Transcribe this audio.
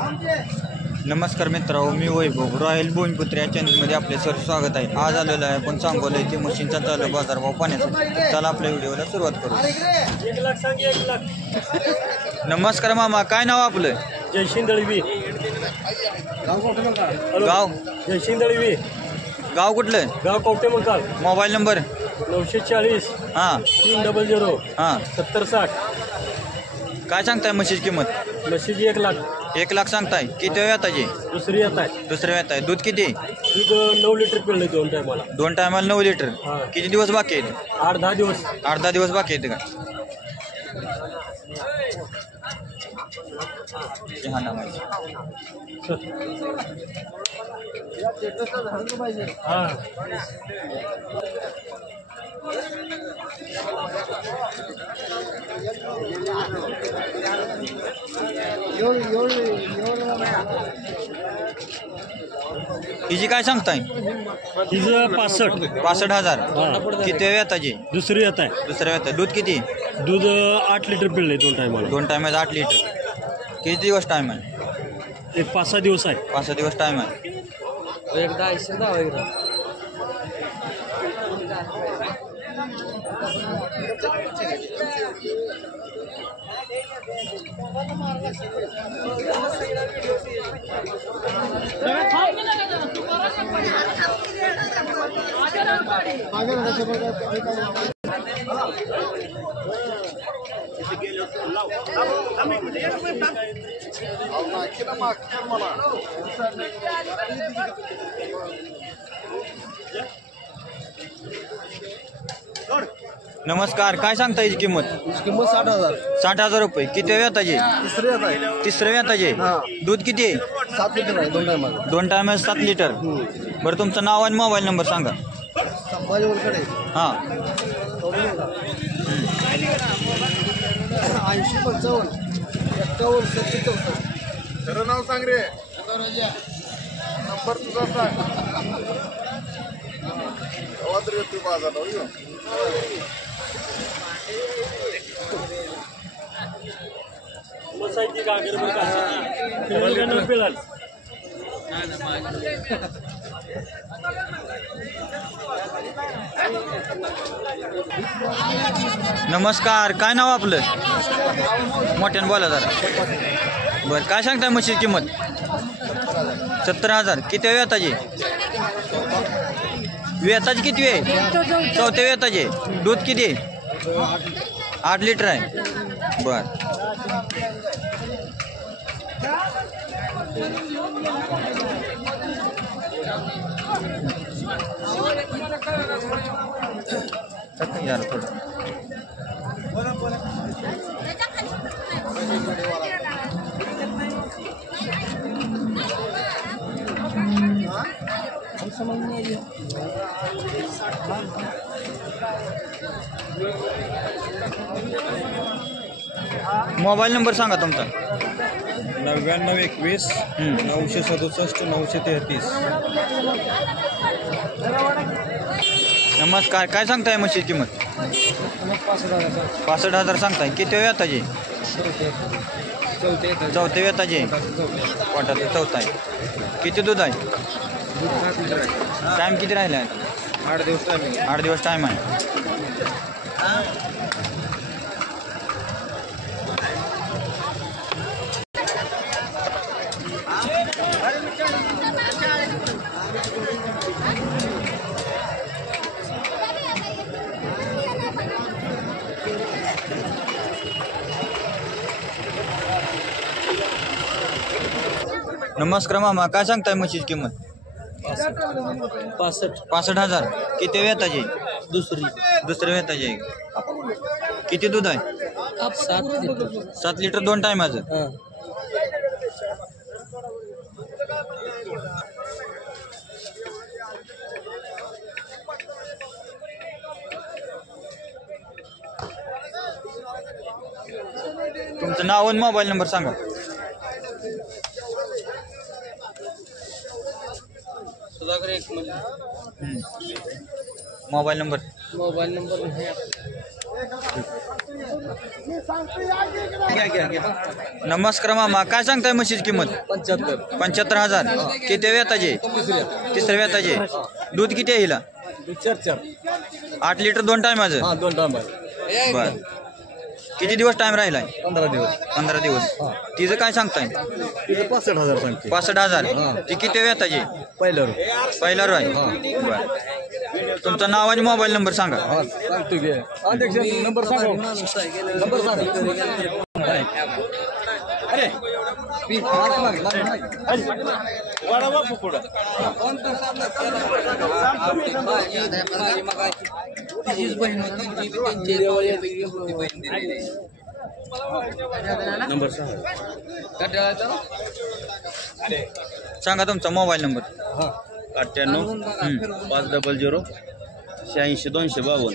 नमस्कार मित्रांनो, मी वैभव रॉयल भूमिपुत्र या चॅनलमध्ये आपले सर स्वागत आहे। आज आलेलो आहे आपण सांगोला येथे मशीनचा चालू बाजारभाव पाहण्यासाठी। चला आपल्या व्हिडिओला सुरुवात करू। 1 लाख सांग 1 लाख। नमस्कार मामा, काय नाव आपलं? जयसिंग दळवी। गाव जयसिंग दळवी। गाव कुठलं? गाव कवटे मंकाळ। मोबाईल नंबर 940 हां 300 हां 7060। काय सांगताय म्हशीची किंमत? म्हशीची 1 लाख। 1 लाख सांगताय। किती वेळ येताचे? दुसरी येत आहे। दुसऱ्या वेळ आहे। दूध किती? दूध 9 लिटर पिळले 2 टायमाला। 2 टायमाला 9 लिटर। हां। किती दिवस बाकी आहेत? 8-10 दिवस। 8-10 दिवस बाकी आहेत का? हा ना माहिती। हां हिची काय सांगताय? तिचं 65। 65,000। हां। किती वेळ येताचे? दुसरी येत आहे। दुसऱ्या वेळ दूध किती? दूध 8 लिटर पिळले 2 टायमाला। 2 टायमाला 8 लिटर। किती दिवस टाईम आहे? एक 5-6 दिवस आहे। 5-6 दिवस टाईम आहे। एकदा नमस्कार, काय सांगता याची किंमत? किंमत 60,000। 60,000 रुपये। किती वेळ येताचे? तिसरी येत आहे। तिसऱ्या वेळ येताचे। दूध किती आहे? 7 लिटर आहे 2 टायमाला। 2 टायमाला 7 लिटर। बरं, तुमचं नाव आणि मोबाईल नंबर सांगा। संभाजी वलकडे हां 80 55 51 77। खरं नाव सांग रे, नंबर तुझा सांग। गावात रे तू माझा नाव येऊ। मसाईची गागर बरं पिळाल। नमस्कार, काय नाव आपलं? मोठ्यानं बोला जरा। बरं, काय सांगताय म्हशीची किंमत? 70,000। किती वेळ येताचे? वेताची किती वेळ? 4थ्या वेताचे। दूध किती आहे? 8 लिटर आहे। बर, यार थोडं मोबाईल नंबर सांगा तुमचा। 9921 967 933। नमस्कार, काय सांगताय म्हशीची किंमत? 65,000 सांगताय। किती वेळ येताचे? 4थ्या वेताचे। पोटात 4था आहे। किती दूध आहे? टाईम किती राहिला आहे? 8 दिवस टाइम। 8 दिवस टाईम आहे। नमस्कार मामा, काय सांगताय म्हशीची किंमत? 65,000। किती वेळ येताचे? दुसऱ्या वेताचे। किती दूध आहे? 7 लिटर 2 टायमाचं। तुमचं नाव आणि मोबाईल नंबर सांगा। सुधाकर एक मोबाईल नंबर है। नमस्कार मामा, काय सांगताय म्हशीची किंमत? 75,000. किती वेताचे? तिसऱ्या वेताचे. दूध किती आहे हिला? 8 लिटर 2 टायमाचं. 2 टाइम बर. किती दिवस टाइम राहिलाय? 15 दिवस. तिचं काय सांगताय? 65,000 सांगते 65,000. ती किती वेताची? पहिला रो आहे. बर. तुमचं नाव आणि मोबाईल नंबर सांगा. सांगतो की अध्यक्ष नंबर सांगा. वाडा बापू पुढं नंबर सांगा तुमचा मोबाईल नंबर. 98 500 86 252.